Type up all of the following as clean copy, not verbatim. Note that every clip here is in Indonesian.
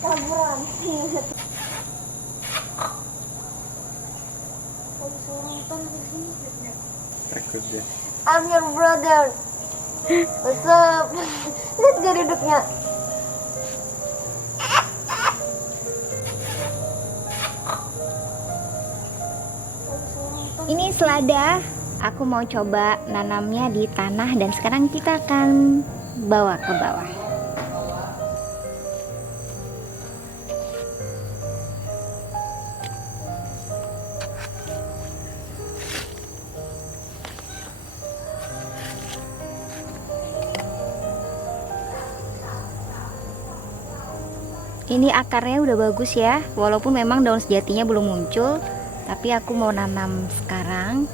Taburan. Takut deh. I'm your brother. What's up? Lihat gak duduknya? Ini selada. Aku mau coba nanamnya di tanah dan sekarang kita akan bawa ke bawah. Ini akarnya udah bagus ya, walaupun memang daun sejatinya belum muncul, tapi aku mau nanam sekarang.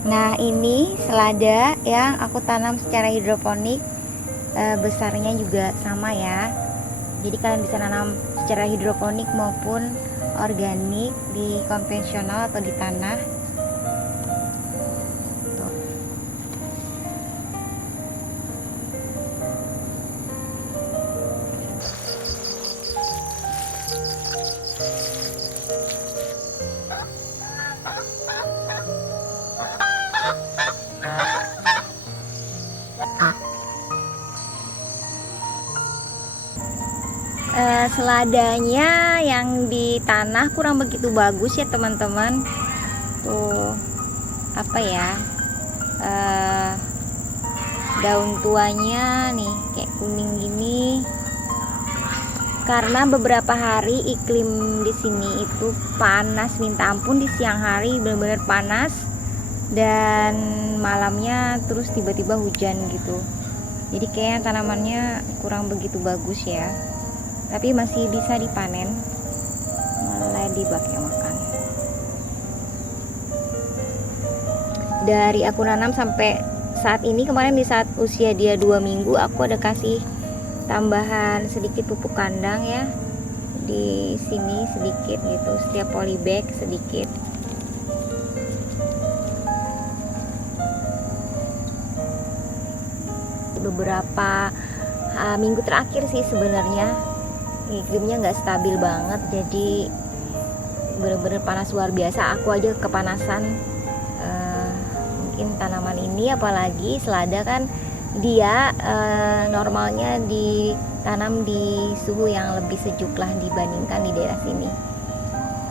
Nah, ini selada yang aku tanam secara hidroponik, besarnya juga sama ya. Jadi kalian bisa nanam secara hidroponik maupun organik di konvensional atau di tanah. Tuh. Seladanya yang di tanah kurang begitu bagus ya teman-teman. Tuh apa ya, daun tuanya nih kayak kuning gini, karena beberapa hari iklim di sini itu panas minta ampun. Di siang hari benar-benar panas dan malamnya terus tiba-tiba hujan gitu. Jadi kayaknya tanamannya kurang begitu bagus ya, tapi masih bisa dipanen, mulai dipakai makan. Dari aku nanam sampai saat ini, kemarin di saat usia dia 2 minggu aku ada kasih tambahan sedikit pupuk kandang ya, di sini sedikit gitu, setiap polybag sedikit. Beberapa minggu terakhir sih sebenarnya iklimnya nggak stabil banget, jadi bener-bener panas luar biasa. Aku aja kepanasan. Mungkin tanaman ini, apalagi selada kan dia normalnya ditanam di suhu yang lebih sejuk lah dibandingkan di daerah sini.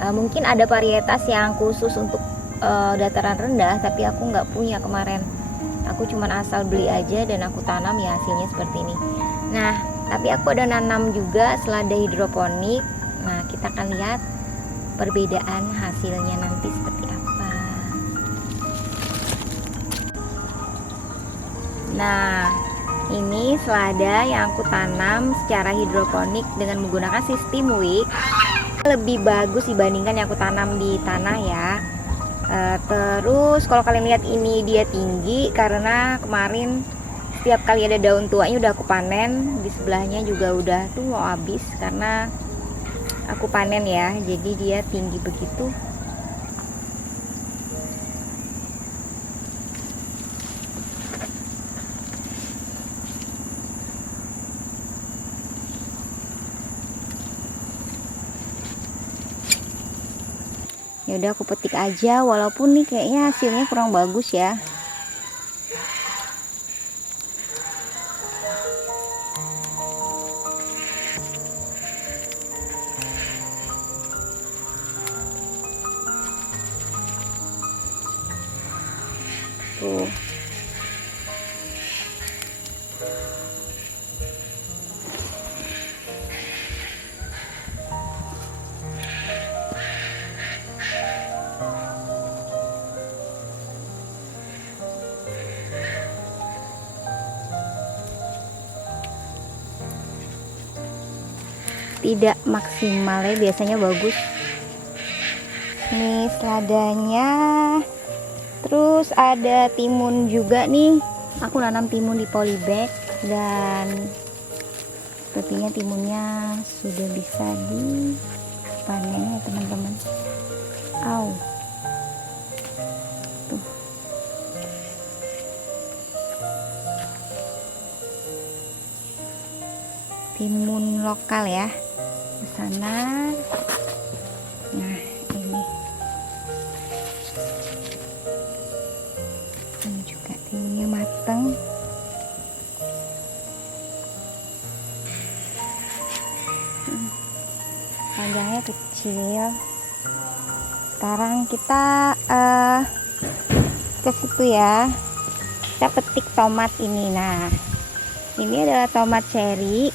Mungkin ada varietas yang khusus untuk dataran rendah, tapi aku nggak punya kemarin. Aku cuman asal beli aja dan aku tanam, ya hasilnya seperti ini. Nah, tapi aku ada nanam juga selada hidroponik. Nah, kita akan lihat perbedaan hasilnya nanti seperti apa. Nah, ini selada yang aku tanam secara hidroponik dengan menggunakan sistem wick. Lebih bagus dibandingkan yang aku tanam di tanah ya. Terus kalau kalian lihat ini dia tinggi karena kemarin setiap kali ada daun tuanya udah aku panen. Di sebelahnya juga udah tuh mau habis karena aku panen ya, jadi dia tinggi begitu. Ya udah aku petik aja, walaupun nih kayaknya hasilnya kurang bagus ya. Tuh. Tidak maksimal ya, biasanya bagus. Nih seladanya. Terus ada timun juga nih. Aku nanam timun di polybag dan sepertinya timunnya sudah bisa dipanen ya teman-teman. Au. Tuh. Timun lokal ya. Ke sana. Nah, ini juga timunnya mateng. Panjangnya kecil. Sekarang kita ke situ ya. Kita petik tomat ini. Nah, ini adalah tomat cherry.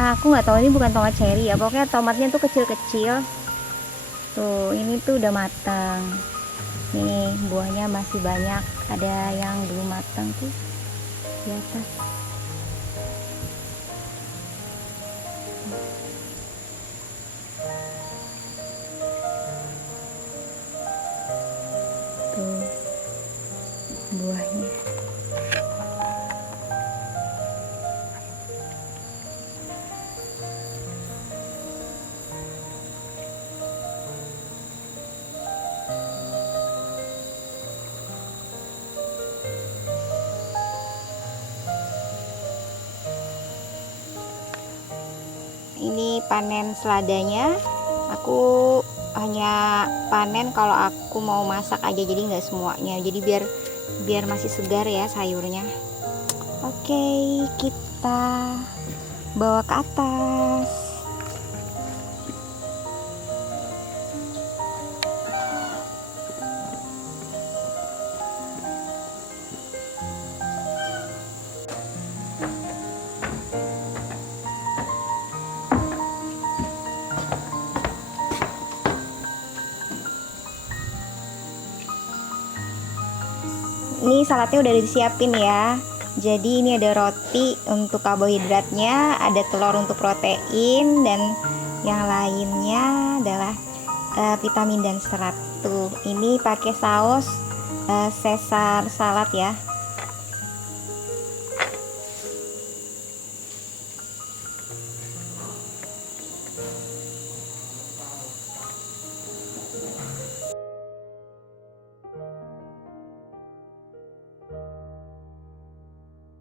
Aku nggak tahu ini bukan tomat cherry ya, pokoknya tomatnya tuh kecil-kecil. Tuh, ini tuh udah matang. Nih buahnya masih banyak, ada yang belum matang tuh di atas. Tuh buahnya. Ini panen seladanya. Aku hanya panen kalau aku mau masak aja, jadi nggak semuanya. Jadi biar masih segar ya sayurnya. Oke, kita bawa ke atas. Ini saladnya udah disiapin ya. Jadi ini ada roti untuk karbohidratnya, ada telur untuk protein, dan yang lainnya adalah vitamin dan serat. Tuh, ini pakai saus Caesar salad ya.